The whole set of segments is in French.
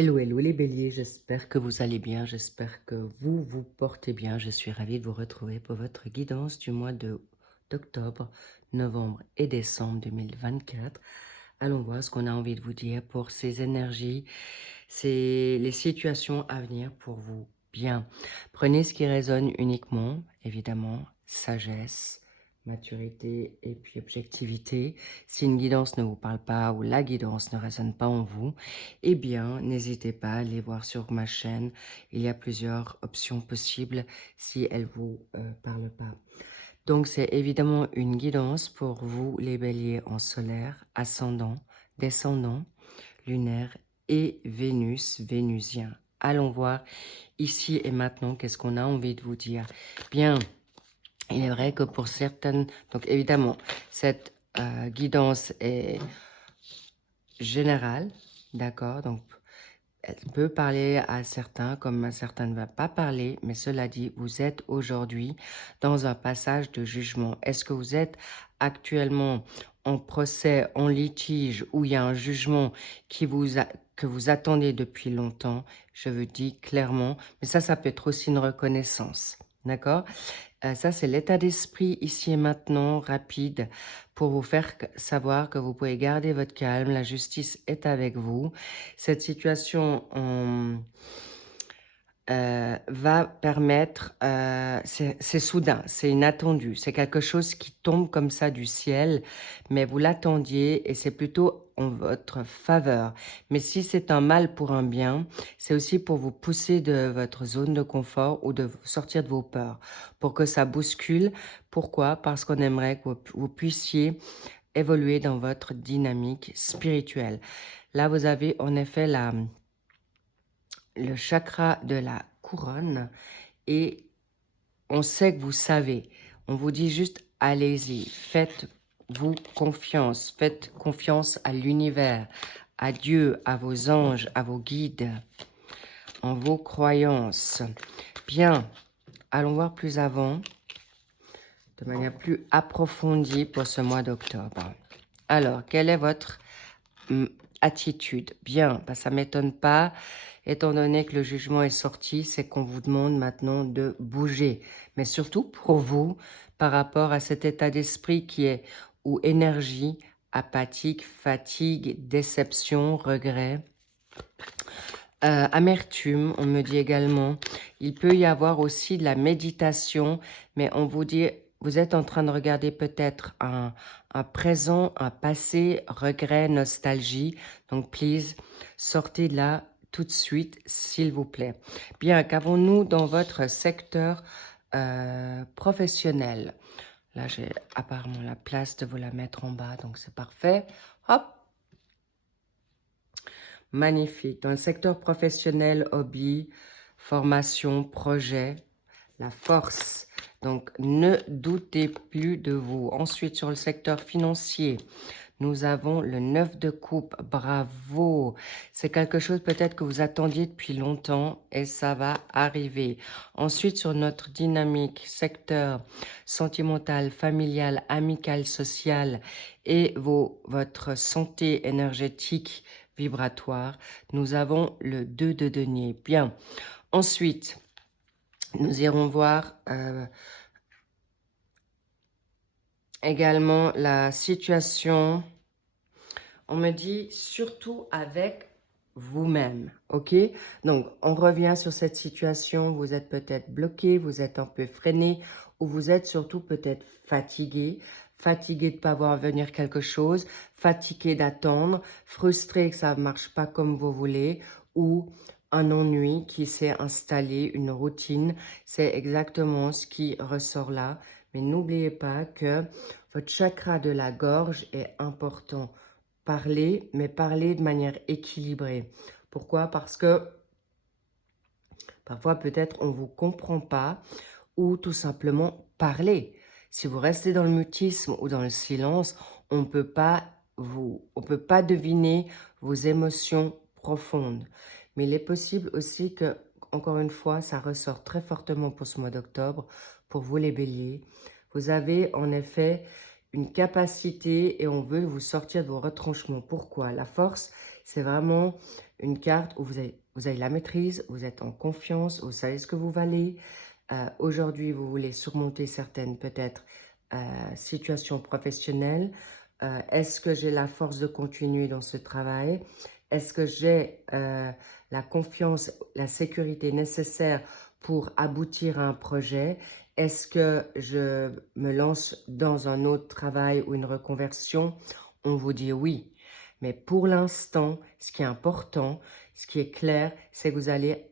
Hello, hello les béliers, j'espère que vous allez bien, j'espère que vous vous portez bien. Je suis ravie de vous retrouver pour votre guidance du mois d'octobre, novembre et décembre 2024. Allons voir ce qu'on a envie de vous dire pour ces énergies, c'est les situations à venir pour vous. Bien, prenez ce qui résonne uniquement, évidemment, sagesse, maturité et puis objectivité. Si une guidance ne vous parle pas ou la guidance ne résonne pas en vous, eh bien, n'hésitez pas à aller voir sur ma chaîne. Il y a plusieurs options possibles si elles ne vous parlent pas. Donc, c'est évidemment une guidance pour vous, les béliers en solaire, ascendant, descendant, lunaire et Vénus, vénusien. Allons voir ici et maintenant qu'est-ce qu'on a envie de vous dire. Bien, il est vrai que pour certaines... Donc, évidemment, cette guidance est générale, d'accord? Donc, elle peut parler à certains comme à certains ne va pas parler, mais cela dit, vous êtes aujourd'hui dans un passage de jugement. Est-ce que vous êtes actuellement en procès, en litige, où il y a un jugement que vous attendez depuis longtemps? Je vous dis clairement, mais ça peut être aussi une reconnaissance, d'accord? Ça, c'est l'état d'esprit ici et maintenant, rapide, pour vous faire savoir que vous pouvez garder votre calme, la justice est avec vous. Cette situation va permettre, c'est soudain, c'est inattendu, c'est quelque chose qui tombe comme ça du ciel, mais vous l'attendiez et c'est plutôt en votre faveur. Mais si c'est un mal pour un bien, c'est aussi pour vous pousser de votre zone de confort ou de sortir de vos peurs, pour que ça bouscule. Pourquoi? Parce qu'on aimerait que vous puissiez évoluer dans votre dynamique spirituelle. Là, vous avez en effet le chakra de la couronne et on sait que vous savez. On vous dit juste allez-y, faites-vous confiance, faites confiance à l'univers, à Dieu, à vos anges, à vos guides, en vos croyances. Bien, allons voir plus avant, de manière plus approfondie pour ce mois d'octobre. Alors, quelle est votre attitude? Bien, ça ne m'étonne pas, étant donné que le jugement est sorti, c'est qu'on vous demande maintenant de bouger. Mais surtout pour vous, par rapport à cet état d'esprit qui est ou énergie, apathique, fatigue, déception, regret, amertume, on me dit également. Il peut y avoir aussi de la méditation, mais on vous dit, vous êtes en train de regarder peut-être un présent, un passé, regret, nostalgie. Donc, please, sortez de là tout de suite, s'il vous plaît. Bien, qu'avons-nous dans votre secteur professionnel? Là, j'ai apparemment la place de vous la mettre en bas, donc c'est parfait. Hop! Magnifique. Dans le secteur professionnel, hobby, formation, projet, la force. Donc, ne doutez plus de vous. Ensuite, sur le secteur financier, nous avons le 9 de coupe. Bravo. C'est quelque chose peut-être que vous attendiez depuis longtemps et ça va arriver. Ensuite, sur notre dynamique, secteur sentimental, familial, amical, social et votre santé énergétique, vibratoire, nous avons le 2 de denier. Bien. Ensuite, nous irons voir également la situation. On me dit surtout avec vous-même, ok? Donc, on revient sur cette situation. Vous êtes peut-être bloqué, vous êtes un peu freiné ou vous êtes surtout peut-être fatigué. Fatigué de ne pas voir venir quelque chose, fatigué d'attendre, frustré que ça ne marche pas comme vous voulez ou un ennui qui s'est installé, une routine. C'est exactement ce qui ressort là. Mais n'oubliez pas que votre chakra de la gorge est important. Parler, mais parler de manière équilibrée. Pourquoi? Parce que parfois peut-être on ne vous comprend pas ou tout simplement parler. Si vous restez dans le mutisme ou dans le silence, on peut pas deviner vos émotions profondes. Mais il est possible aussi que, encore une fois, ça ressort très fortement pour ce mois d'octobre, pour vous les béliers. Vous avez en effet une capacité et on veut vous sortir de vos retranchements. Pourquoi? La force, C'est vraiment une carte où vous avez la maîtrise, vous êtes en confiance, vous savez ce que vous valez. Aujourd'hui, vous voulez surmonter certaines, peut-être, situations professionnelles. Est-ce que j'ai la force de continuer dans ce travail? Est-ce que j'ai la confiance, la sécurité nécessaire pour aboutir à un projet? Est-ce que je me lance dans un autre travail ou une reconversion? On vous dit oui. Mais pour l'instant, ce qui est important, ce qui est clair, c'est que vous allez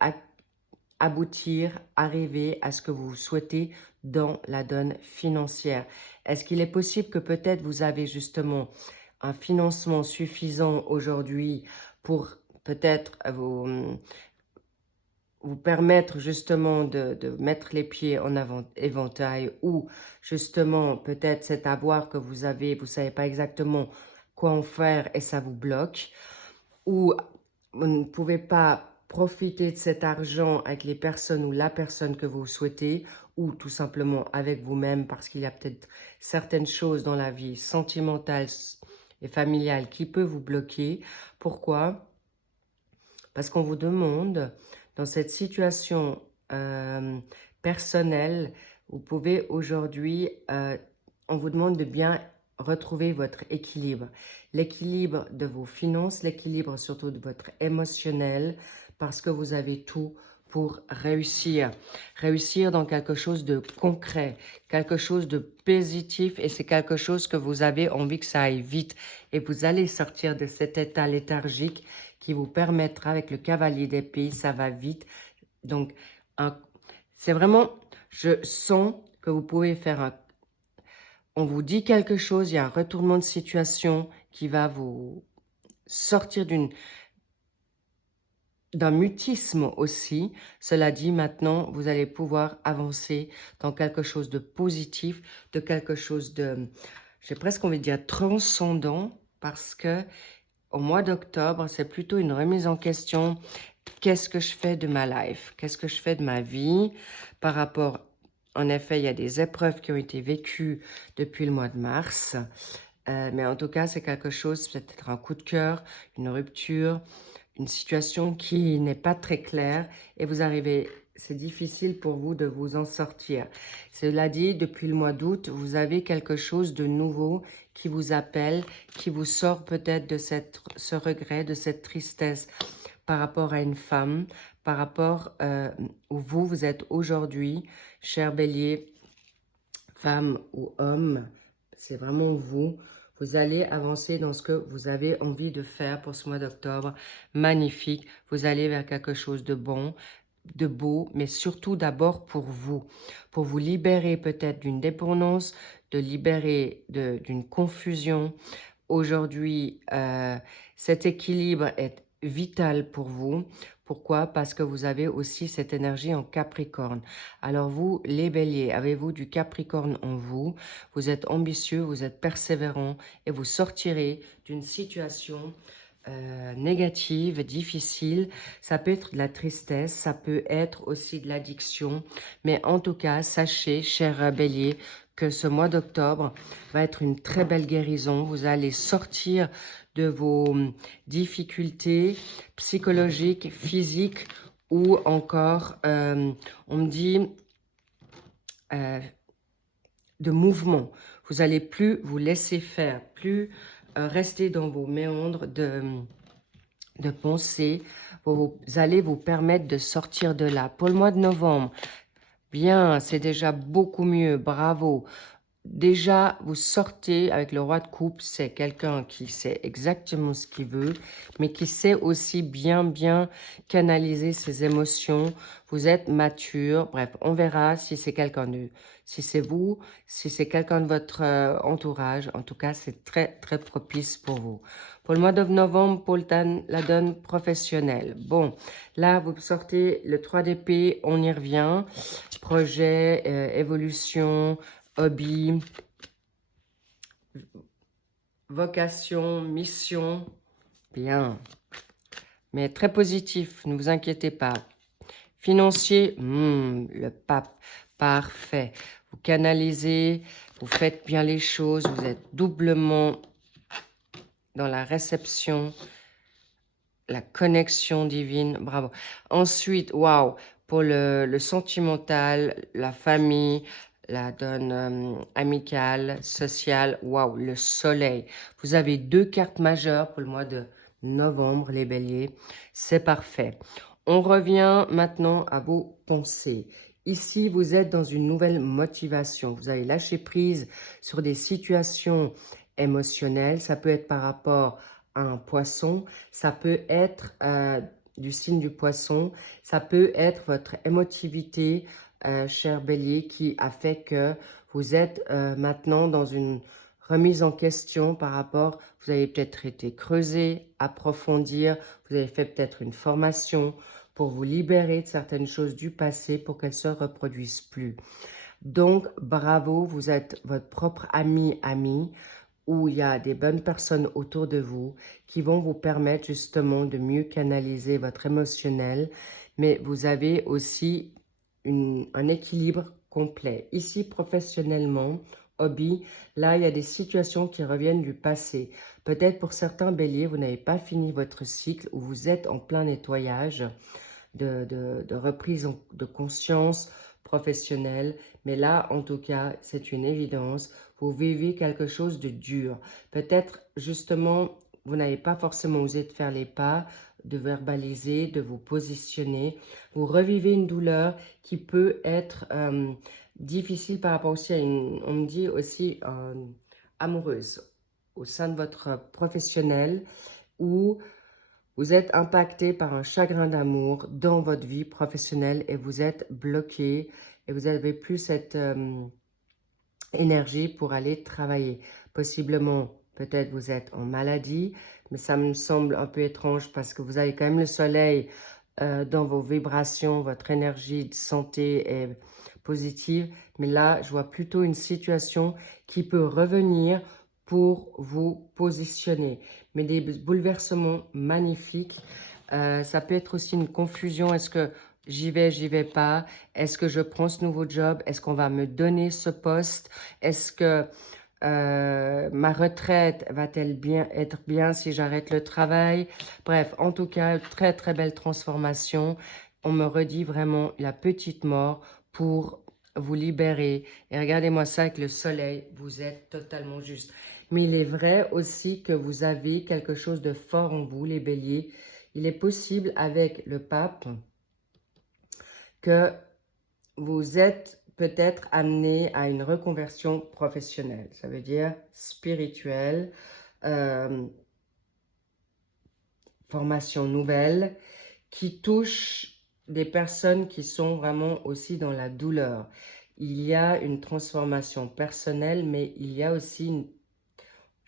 aboutir, arriver à ce que vous souhaitez dans la donne financière. Est-ce qu'il est possible que peut-être vous avez justement un financement suffisant aujourd'hui pour peut-être vous permettre justement de mettre les pieds en éventail, ou justement peut-être cet avoir que vous avez, vous ne savez pas exactement quoi en faire et ça vous bloque, ou vous ne pouvez pas profiter de cet argent avec les personnes ou la personne que vous souhaitez, ou tout simplement avec vous-même, parce qu'il y a peut-être certaines choses dans la vie sentimentale et familiale qui peuvent vous bloquer. Pourquoi? Parce qu'on vous demande, dans cette situation personnelle, vous pouvez aujourd'hui, on vous demande de bien retrouver votre équilibre. L'équilibre de vos finances, l'équilibre surtout de votre émotionnel, parce que vous avez tout pour réussir. Réussir dans quelque chose de concret, quelque chose de positif, et c'est quelque chose que vous avez envie que ça aille vite. Et vous allez sortir de cet état léthargique qui vous permettra, avec le cavalier d'épée, ça va vite. Donc, c'est vraiment, je sens que vous pouvez faire un... On vous dit quelque chose, il y a un retournement de situation qui va vous sortir d'un mutisme aussi. Cela dit, maintenant, vous allez pouvoir avancer dans quelque chose de positif, de quelque chose de, j'ai presque envie de dire, transcendant, parce que au mois d'octobre, c'est plutôt une remise en question. Qu'est-ce que je fais de ma life? Qu'est-ce que je fais de ma vie par rapport... En effet, il y a des épreuves qui ont été vécues depuis le mois de mars. Mais en tout cas, c'est quelque chose, peut-être un coup de cœur, une rupture, une situation qui n'est pas très claire. Et vous arrivez... C'est difficile pour vous de vous en sortir. Cela dit, depuis le mois d'août, vous avez quelque chose de nouveau qui vous appelle, qui vous sort peut-être de ce regret, de cette tristesse par rapport à une femme, par rapport où vous êtes aujourd'hui, cher bélier, femme ou homme, c'est vraiment vous. Vous allez avancer dans ce que vous avez envie de faire pour ce mois d'octobre. Magnifique. Vous allez vers quelque chose de bon, de beau, mais surtout d'abord pour vous libérer peut-être d'une dépendance, de libérer d'une confusion. Aujourd'hui, cet équilibre est vital pour vous. Pourquoi? Parce que vous avez aussi cette énergie en Capricorne. Alors vous, les béliers, avez-vous du Capricorne en vous? Vous êtes ambitieux, vous êtes persévérant et vous sortirez d'une situation négative, difficile. Ça peut être de la tristesse, ça peut être aussi de l'addiction. Mais en tout cas, sachez, cher bélier, que ce mois d'octobre va être une très belle guérison. Vous allez sortir de vos difficultés psychologiques, physiques, ou encore, on me dit, de mouvement. Vous n'allez plus vous laisser faire, plus rester dans vos méandres de pensée. Vous allez vous permettre de sortir de là. Pour le mois de novembre, bien, c'est déjà beaucoup mieux, bravo. Déjà, vous sortez avec le roi de coupe, c'est quelqu'un qui sait exactement ce qu'il veut, mais qui sait aussi bien canaliser ses émotions. Vous êtes mature, bref, on verra si c'est quelqu'un de... Si c'est vous, si c'est quelqu'un de votre entourage. En tout cas, c'est très propice pour vous. Pour le mois de novembre, pour la donne professionnelle. Bon, là, vous sortez le 3 d'épée, on y revient. Projet, évolution, hobby, vocation, mission, bien. Mais très positif, ne vous inquiétez pas. Financier, le pape, parfait. Vous canalisez, vous faites bien les choses, vous êtes doublement dans la réception. la connexion divine, bravo. Ensuite, waouh, pour le sentimental, la famille, la donne amicale, sociale, waouh, le soleil. Vous avez 2 cartes majeures pour le mois de novembre, les béliers. C'est parfait. On revient maintenant à vos pensées. Ici, vous êtes dans une nouvelle motivation. Vous avez lâché prise sur des situations émotionnelles. Ça peut être par rapport à un poisson. Ça peut être du signe du poisson. Ça peut être votre émotivité, cher bélier, qui a fait que vous êtes maintenant dans une remise en question par rapport, vous avez peut-être été creusé, approfondir, vous avez fait peut-être une formation pour vous libérer de certaines choses du passé pour qu'elles ne se reproduisent plus. Donc, bravo, vous êtes votre propre ami, où il y a des bonnes personnes autour de vous qui vont vous permettre justement de mieux canaliser votre émotionnel, mais vous avez aussi un équilibre complet. Ici, professionnellement, hobby, là, il y a des situations qui reviennent du passé. Peut-être pour certains béliers, vous n'avez pas fini votre cycle ou vous êtes en plein nettoyage de reprise de conscience professionnelle. Mais là, en tout cas, c'est une évidence. Vous vivez quelque chose de dur. Peut-être, justement, vous n'avez pas forcément osé de faire les pas, de verbaliser, de vous positionner. Vous revivez une douleur qui peut être difficile par rapport aussi à une, on me dit aussi, amoureuse au sein de votre professionnel ou vous êtes impacté par un chagrin d'amour dans votre vie professionnelle et vous êtes bloqué et vous n'avez plus cette énergie pour aller travailler. Possiblement, peut-être vous êtes en maladie, mais ça me semble un peu étrange parce que vous avez quand même le soleil dans vos vibrations, votre énergie de santé est positive. Mais là, je vois plutôt une situation qui peut revenir pour vous positionner. Mais des bouleversements magnifiques. Ça peut être aussi une confusion. Est-ce que j'y vais pas? Est-ce que je prends ce nouveau job? Est-ce qu'on va me donner ce poste? Est-ce que ma retraite va-t-elle bien être bien si j'arrête le travail? Bref, en tout cas, très très belle transformation. On me redit vraiment la petite mort pour vous libérer. Et regardez-moi ça avec le soleil, vous êtes totalement juste. Mais il est vrai aussi que vous avez quelque chose de fort en vous, les béliers. Il est possible avec le pape que vous êtes peut-être amené à une reconversion professionnelle. Ça veut dire spirituelle, formation nouvelle, qui touche des personnes qui sont vraiment aussi dans la douleur. Il y a une transformation personnelle, mais il y a aussi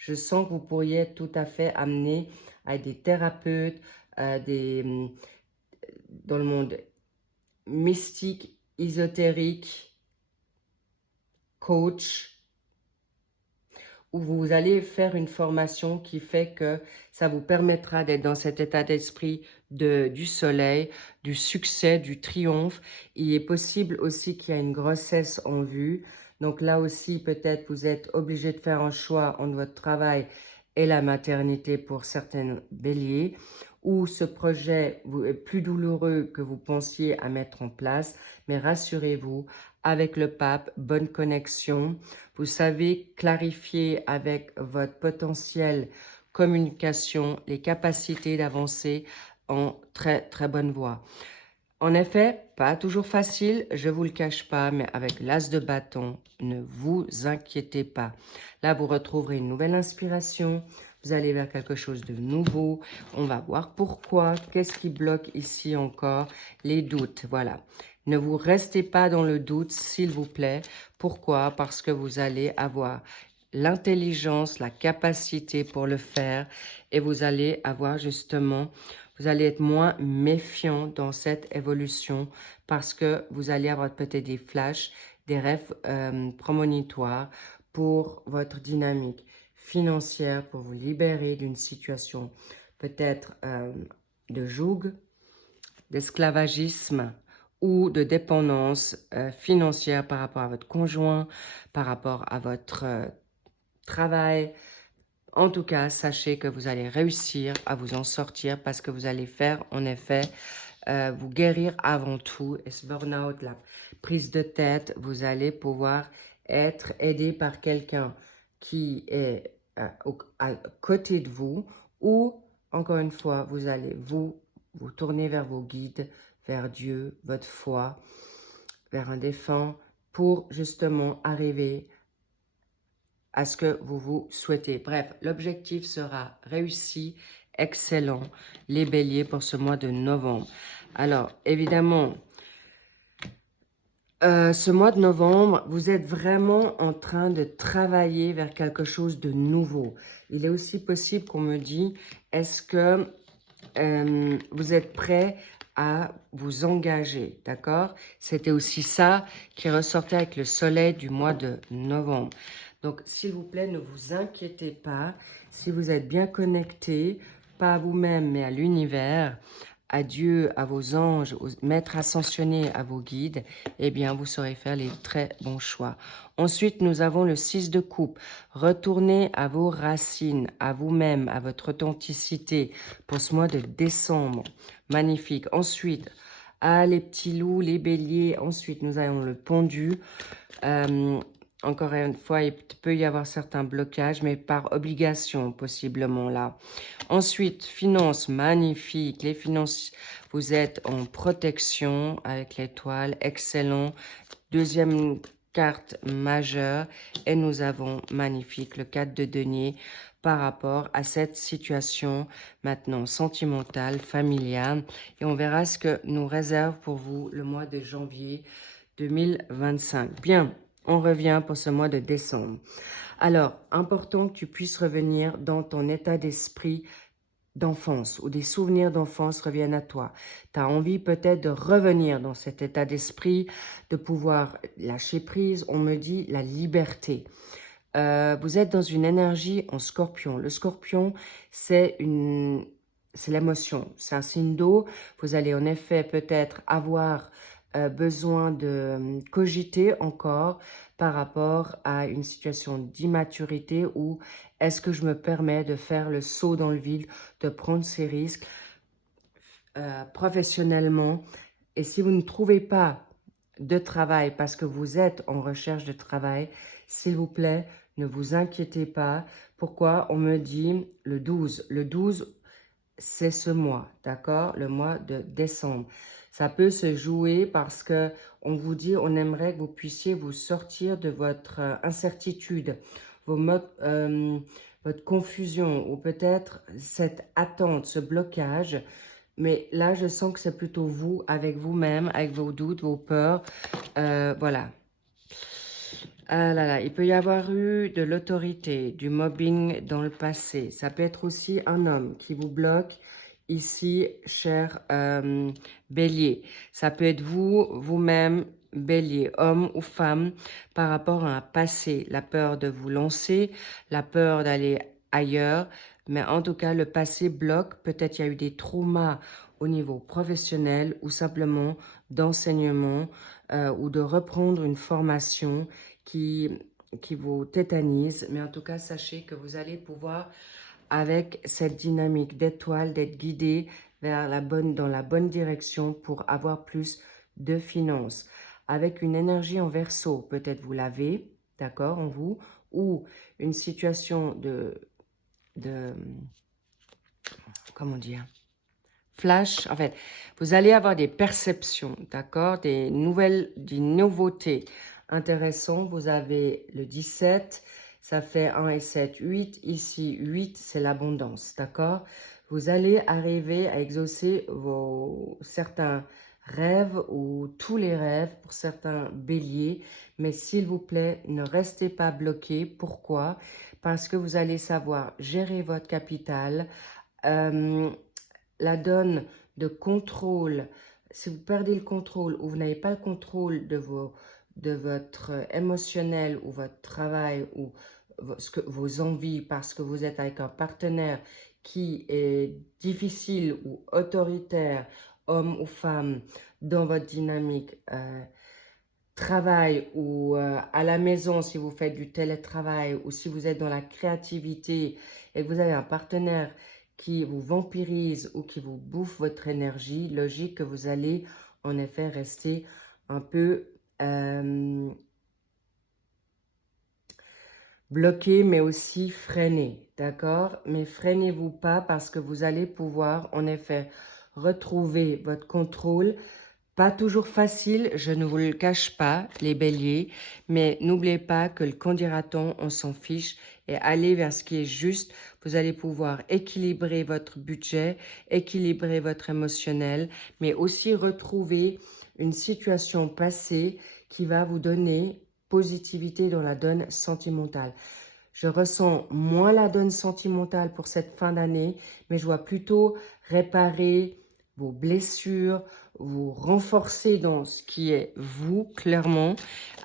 je sens que vous pourriez être tout à fait amené à des thérapeutes, dans le monde mystique, ésotérique, coach, où vous allez faire une formation qui fait que ça vous permettra d'être dans cet état d'esprit du soleil, du succès, du triomphe. Il est possible aussi qu'il y ait une grossesse en vue. Donc là aussi, peut-être vous êtes obligé de faire un choix entre votre travail et la maternité pour certains béliers, ou ce projet est plus douloureux que vous pensiez à mettre en place. Mais rassurez-vous, avec le pape, bonne connexion. Vous savez clarifier avec votre potentiel communication les capacités d'avancer en très très bonne voie. En effet, pas toujours facile, je ne vous le cache pas, mais avec l'as de bâton, ne vous inquiétez pas. Là, vous retrouverez une nouvelle inspiration, vous allez vers quelque chose de nouveau. On va voir pourquoi, qu'est-ce qui bloque ici encore, les doutes, voilà. Ne vous restez pas dans le doute, s'il vous plaît. Pourquoi? Parce que vous allez avoir l'intelligence, la capacité pour le faire et vous allez avoir justement, vous allez être moins méfiant dans cette évolution parce que vous allez avoir peut-être des flashs, des rêves prémonitoires pour votre dynamique financière, pour vous libérer d'une situation peut-être de joug, d'esclavagisme ou de dépendance financière par rapport à votre conjoint, par rapport à votre travail, En tout cas, sachez que vous allez réussir à vous en sortir parce que vous allez faire, en effet, vous guérir avant tout. Et ce burn-out, la prise de tête, vous allez pouvoir être aidé par quelqu'un qui est à côté de vous ou, encore une fois, vous allez vous tourner vers vos guides, vers Dieu, votre foi, vers un défunt pour justement arriver à ce que vous vous souhaitez. Bref, l'objectif sera réussi, excellent, les béliers pour ce mois de novembre. Alors, évidemment, ce mois de novembre, vous êtes vraiment en train de travailler vers quelque chose de nouveau. Il est aussi possible qu'on me dise, est-ce que vous êtes prêt à vous engager, d'accord? C'était aussi ça qui ressortait avec le soleil du mois de novembre. Donc, s'il vous plaît, ne vous inquiétez pas. Si vous êtes bien connecté, pas à vous-même, mais à l'univers, à Dieu, à vos anges, aux maîtres ascensionnés, à vos guides, eh bien, vous saurez faire les très bons choix. Ensuite, nous avons le 6 de coupe. Retournez à vos racines, à vous-même, à votre authenticité pour ce mois de décembre. Magnifique. Ensuite, les petits loups, les béliers. Ensuite, nous avons le pendu. Encore une fois, il peut y avoir certains blocages, mais par obligation, possiblement là. Ensuite, finances, magnifique. Les finances, vous êtes en protection avec l'étoile, excellent. Deuxième carte majeure. Et nous avons, magnifique, le 4 de denier par rapport à cette situation maintenant sentimentale, familiale. Et on verra ce que nous réserve pour vous le mois de janvier 2025. Bien. On revient pour ce mois de décembre. Alors, important que tu puisses revenir dans ton état d'esprit d'enfance ou des souvenirs d'enfance reviennent à toi. Tu as envie peut-être de revenir dans cet état d'esprit, de pouvoir lâcher prise. On me dit la liberté. Vous êtes dans une énergie en scorpion. Le scorpion, c'est l'émotion. C'est un signe d'eau. Vous allez en effet peut-être avoir besoin de cogiter encore par rapport à une situation d'immaturité où est-ce que je me permets de faire le saut dans le vide, de prendre ces risques professionnellement. Et si vous ne trouvez pas de travail parce que vous êtes en recherche de travail, s'il vous plaît, ne vous inquiétez pas. Pourquoi? On me dit le 12. Le 12, c'est ce mois, d'accord? Le mois de décembre. Ça peut se jouer parce que on vous dit, on aimerait que vous puissiez vous sortir de votre incertitude, votre confusion ou peut-être cette attente, ce blocage. Mais là, je sens que c'est plutôt vous, avec vous-même, avec vos doutes, vos peurs. Voilà. Ah là là, il peut y avoir eu de l'autorité, du mobbing dans le passé. Ça peut être aussi un homme qui vous bloque. Ici, cher bélier, ça peut être vous, vous-même, bélier, homme ou femme, par rapport à un passé. La peur de vous lancer, la peur d'aller ailleurs. Mais en tout cas, le passé bloque. Peut-être il y a eu des traumas au niveau professionnel ou simplement d'enseignement ou de reprendre une formation qui vous tétanise. Mais en tout cas, sachez que vous allez pouvoir, avec cette dynamique d'étoile, d'être guidé vers dans la bonne direction pour avoir plus de finances. Avec une énergie en verso, peut-être vous l'avez, d'accord, en vous, ou une situation comment dire, flash, en fait, vous allez avoir des perceptions, d'accord, des nouveautés intéressantes. Vous avez le 17, ça fait 1 et 7, 8. Ici, 8, c'est l'abondance, d'accord? Vous allez arriver à exaucer certains rêves ou tous les rêves pour certains béliers. Mais s'il vous plaît, ne restez pas bloqués. Pourquoi? Parce que vous allez savoir gérer votre capital, la donne de contrôle. Si vous perdez le contrôle ou vous n'avez pas le contrôle de votre émotionnel ou votre travail ou vos envies parce que vous êtes avec un partenaire qui est difficile ou autoritaire, homme ou femme, dans votre dynamique travail ou à la maison si vous faites du télétravail ou si vous êtes dans la créativité et que vous avez un partenaire qui vous vampirise ou qui vous bouffe votre énergie, logique que vous allez en effet rester un peu bloqué, mais aussi freiné, d'accord? Mais freinez-vous pas parce que vous allez pouvoir en effet retrouver votre contrôle. Pas toujours facile, je ne vous le cache pas, les béliers, mais n'oubliez pas que le qu'en dira-t-on, on s'en fiche, et allez vers ce qui est juste. Vous allez pouvoir équilibrer votre budget, équilibrer votre émotionnel, mais aussi retrouver une situation passée qui va vous donner positivité dans la donne sentimentale. Je ressens moins la donne sentimentale pour cette fin d'année, mais je vois plutôt réparer vos blessures, vous renforcer dans ce qui est vous, clairement,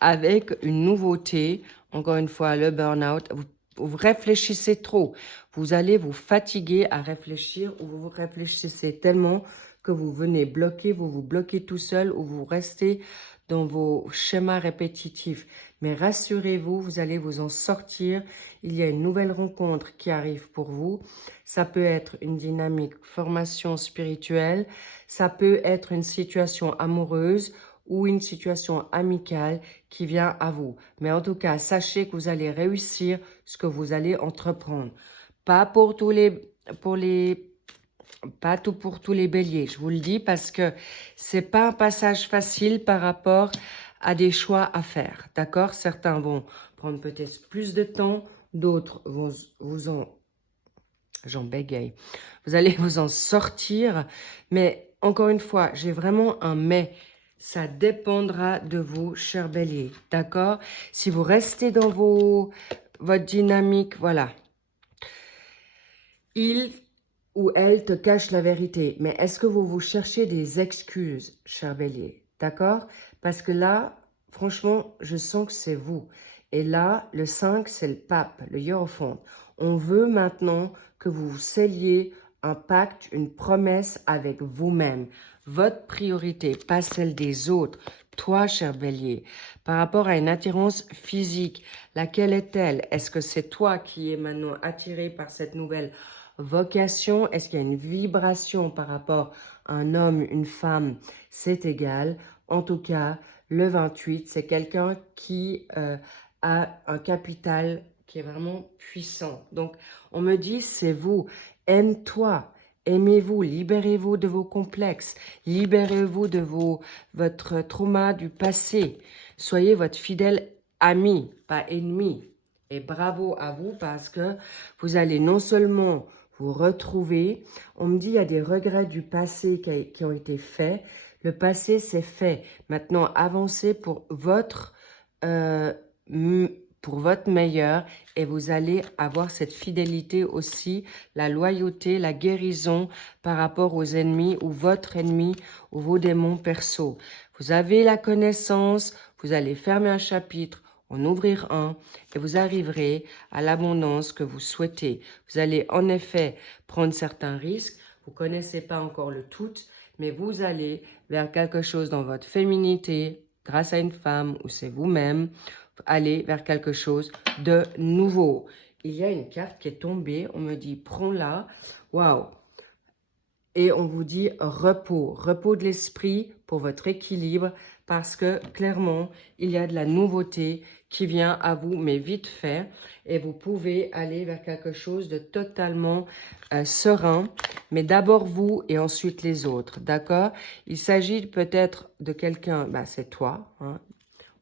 avec une nouveauté. Encore une fois, le burn-out, vous réfléchissez trop. Vous allez vous fatiguer à réfléchir ou vous réfléchissez tellement que vous venez bloquer, vous vous bloquez tout seul ou vous restez dans vos schémas répétitifs. Mais rassurez-vous, vous allez vous en sortir. Il y a une nouvelle rencontre qui arrive pour vous. Ça peut être une dynamique formation spirituelle, ça peut être une situation amoureuse ou une situation amicale qui vient à vous. Mais en tout cas, sachez que vous allez réussir ce que vous allez entreprendre. Pas pour tous pas tout pour tous les béliers, je vous le dis, parce que c'est pas un passage facile par rapport à des choix à faire, d'accord? Certains vont prendre peut-être plus de temps, d'autres vont j'en bégaye. Vous allez vous en sortir, mais encore une fois, j'ai vraiment un mais. Ça dépendra de vous, cher bélier, d'accord? Si vous restez dans votre dynamique, voilà. Il ou elle te cache la vérité. Mais est-ce que vous cherchez des excuses, cher bélier? D'accord? Parce que là, franchement, je sens que c'est vous. Et là, le 5, c'est le pape, le hiérophante. On veut maintenant que vous vous scelliez un pacte, une promesse avec vous-même. Votre priorité, pas celle des autres. Toi, cher bélier, par rapport à une attirance physique, laquelle est-elle? Est-ce que c'est toi qui es maintenant attiré par cette nouvelle vocation? Est-ce qu'il y a une vibration par rapport à un homme, une femme? C'est égal. En tout cas, le 28, c'est quelqu'un qui a un capital qui est vraiment puissant. Donc, on me dit, c'est vous. Aime-toi. Aimez-vous, libérez-vous de vos complexes, libérez-vous de votre trauma du passé. Soyez votre fidèle ami, pas ennemi. Et bravo à vous parce que vous allez non seulement vous retrouver, on me dit il y a des regrets du passé qui ont été faits. Le passé, c'est fait. Maintenant, avancez pour votre meilleur et vous allez avoir cette fidélité aussi, la loyauté, la guérison par rapport aux ennemis ou votre ennemi ou vos démons perso. Vous avez la connaissance, vous allez fermer un chapitre, en ouvrir un et vous arriverez à l'abondance que vous souhaitez. Vous allez en effet prendre certains risques, vous ne connaissez pas encore le tout, mais vous allez vers quelque chose dans votre féminité, grâce à une femme ou c'est vous-même, aller vers quelque chose de nouveau. Il y a une carte qui est tombée, on me dit prends-la, waouh! Et on vous dit repos, repos de l'esprit pour votre équilibre parce que clairement, il y a de la nouveauté qui vient à vous, mais vite fait. Et vous pouvez aller vers quelque chose de totalement serein, mais d'abord vous et ensuite les autres, d'accord? Il s'agit peut-être de quelqu'un, bah, c'est toi, hein.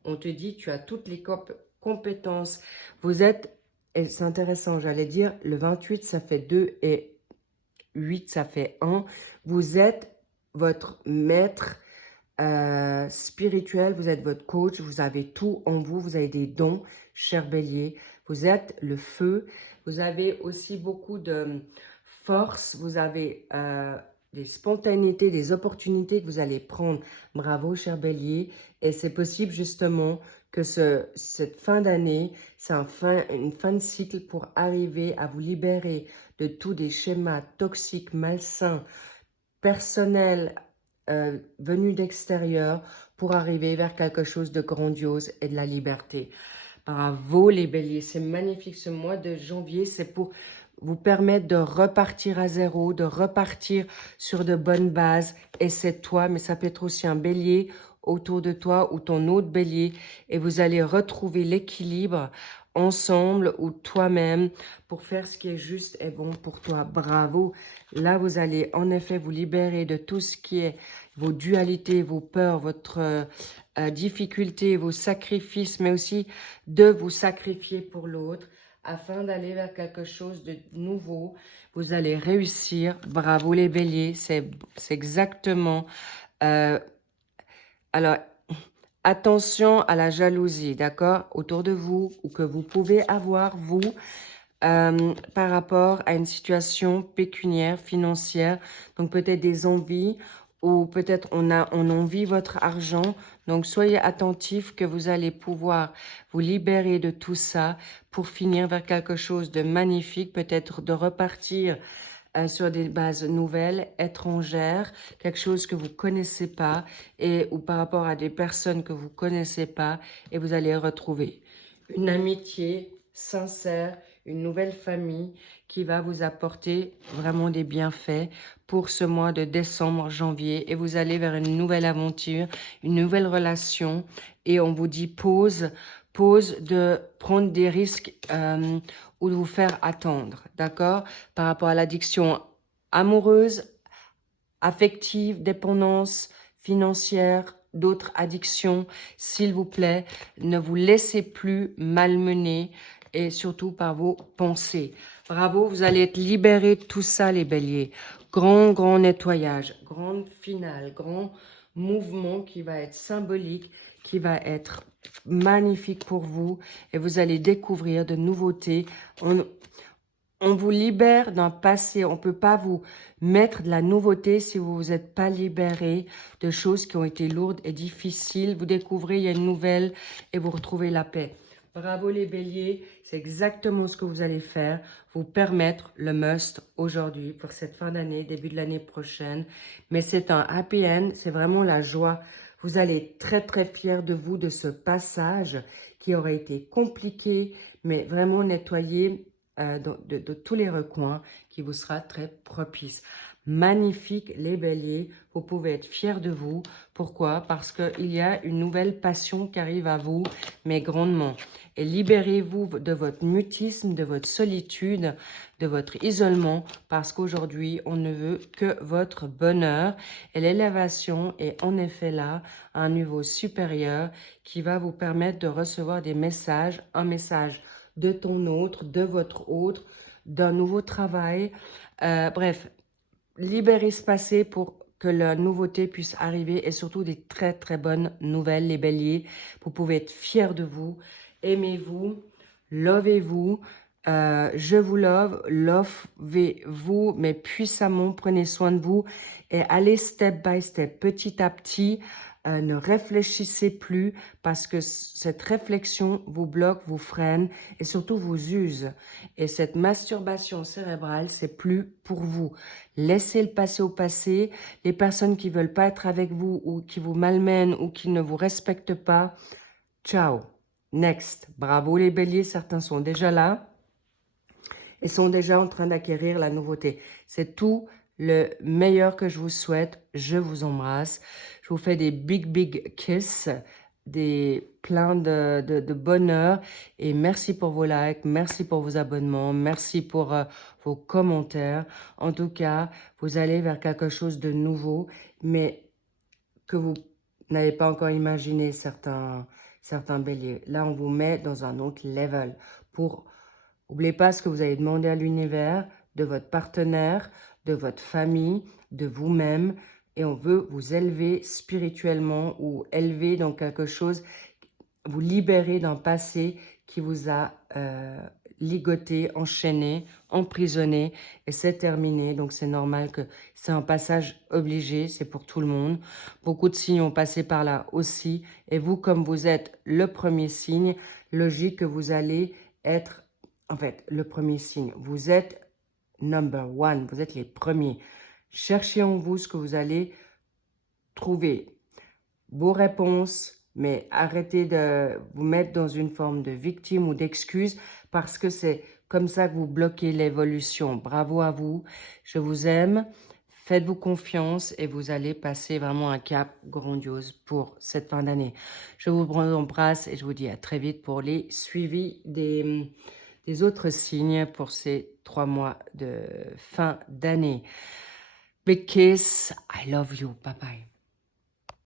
On te dit, tu as toutes les compétences. Vous êtes, et c'est intéressant, j'allais dire, le 28, ça fait 2 et 8, ça fait 1. Vous êtes votre maître spirituel, vous êtes votre coach, vous avez tout en vous, vous avez des dons, cher bélier. Vous êtes le feu, vous avez aussi beaucoup de force, vous avez des spontanéités, des opportunités que vous allez prendre. Bravo, cher bélier. Et c'est possible justement que cette fin d'année, c'est une fin de cycle pour arriver à vous libérer de tous des schémas toxiques, malsains, personnels, venus d'extérieur pour arriver vers quelque chose de grandiose et de la liberté. Bravo les béliers, c'est magnifique ce mois de janvier, c'est pour vous permettre de repartir à zéro, de repartir sur de bonnes bases. Et c'est toi, mais ça peut être aussi un bélier autour de toi ou ton autre bélier. Et vous allez retrouver l'équilibre ensemble ou toi-même pour faire ce qui est juste et bon pour toi. Bravo. Là, vous allez en effet vous libérer de tout ce qui est vos dualités, vos peurs, votre difficultés, vos sacrifices, mais aussi de vous sacrifier pour l'autre afin d'aller vers quelque chose de nouveau. Vous allez réussir. Bravo les béliers, c'est exactement... alors, attention à la jalousie, d'accord, autour de vous ou que vous pouvez avoir, vous, par rapport à une situation pécuniaire, financière. Donc, peut-être des envies ou peut-être on envie votre argent. Donc, soyez attentifs que vous allez pouvoir vous libérer de tout ça pour finir vers quelque chose de magnifique, peut-être de repartir sur des bases nouvelles, étrangères, quelque chose que vous connaissez pas et ou par rapport à des personnes que vous connaissez pas et vous allez retrouver une amitié sincère, une nouvelle famille qui va vous apporter vraiment des bienfaits pour ce mois de décembre, janvier et vous allez vers une nouvelle aventure, une nouvelle relation et on vous dit pause de prendre des risques ou de vous faire attendre, d'accord? Par rapport à l'addiction amoureuse, affective, dépendance financière, d'autres addictions, s'il vous plaît, ne vous laissez plus malmener et surtout par vos pensées. Bravo, vous allez être libérés de tout ça, les béliers. Grand nettoyage, grande finale, grand mouvement qui va être symbolique, qui va être magnifique pour vous et vous allez découvrir de nouveautés. On vous libère d'un passé. On ne peut pas vous mettre de la nouveauté si vous ne vous êtes pas libéré de choses qui ont été lourdes et difficiles. Vous découvrez, il y a une nouvelle et vous retrouvez la paix. Bravo les béliers, c'est exactement ce que vous allez faire. Vous permettre le must aujourd'hui pour cette fin d'année, début de l'année prochaine. Mais c'est un happy end, c'est vraiment la joie. Vous allez être très fiers de vous, de ce passage qui aurait été compliqué, mais vraiment nettoyé de tous les recoins qui vous sera très propice. Magnifique les béliers, vous pouvez être fiers de vous. Pourquoi? Parce qu'il y a une nouvelle passion qui arrive à vous, mais grandement. Et libérez-vous de votre mutisme, de votre solitude, de votre isolement, parce qu'aujourd'hui, on ne veut que votre bonheur. Et l'élévation est en effet là, à un niveau supérieur, qui va vous permettre de recevoir des messages, un message de ton autre, de votre autre, d'un nouveau travail. Bref, libérez ce passé pour que la nouveauté puisse arriver et surtout des très bonnes nouvelles, les béliers. Vous pouvez être fiers de vous, aimez-vous, lovez-vous. Je vous lovez-vous, mais puissamment, prenez soin de vous et allez step by step, petit à petit. Ne réfléchissez plus parce que cette réflexion vous bloque, vous freine et surtout vous use. Et cette masturbation cérébrale, c'est plus pour vous. Laissez le passé au passé. Les personnes qui veulent pas être avec vous ou qui vous malmènent ou qui ne vous respectent pas, ciao. Next. Bravo les béliers, certains sont déjà là et sont déjà en train d'acquérir la nouveauté. C'est tout le meilleur que je vous souhaite. Je vous embrasse. Je vous fais des big kiss, plein de bonheur. Et merci pour vos likes, merci pour vos abonnements, merci pour vos commentaires. En tout cas, vous allez vers quelque chose de nouveau, mais que vous n'avez pas encore imaginé certains béliers. Là, on vous met dans un autre level pour... N'oubliez pas ce que vous avez demandé à l'univers, de votre partenaire, de votre famille, de vous-même. Et on veut vous élever spirituellement ou élever dans quelque chose, vous libérer d'un passé qui vous a ligoté, enchaîné, emprisonné. Et c'est terminé. Donc c'est normal que c'est un passage obligé, c'est pour tout le monde. Beaucoup de signes ont passé par là aussi. Et vous, comme vous êtes le premier signe, logique que vous allez être... En fait, le premier signe, vous êtes number one, vous êtes les premiers. Cherchez en vous ce que vous allez trouver. Vos réponses, mais arrêtez de vous mettre dans une forme de victime ou d'excuse parce que c'est comme ça que vous bloquez l'évolution. Bravo à vous, je vous aime. Faites-vous confiance et vous allez passer vraiment un cap grandiose pour cette fin d'année. Je vous embrasse et je vous dis à très vite pour les suivis des autres signes pour ces 3 mois de fin d'année. Big kiss, I love you, bye bye.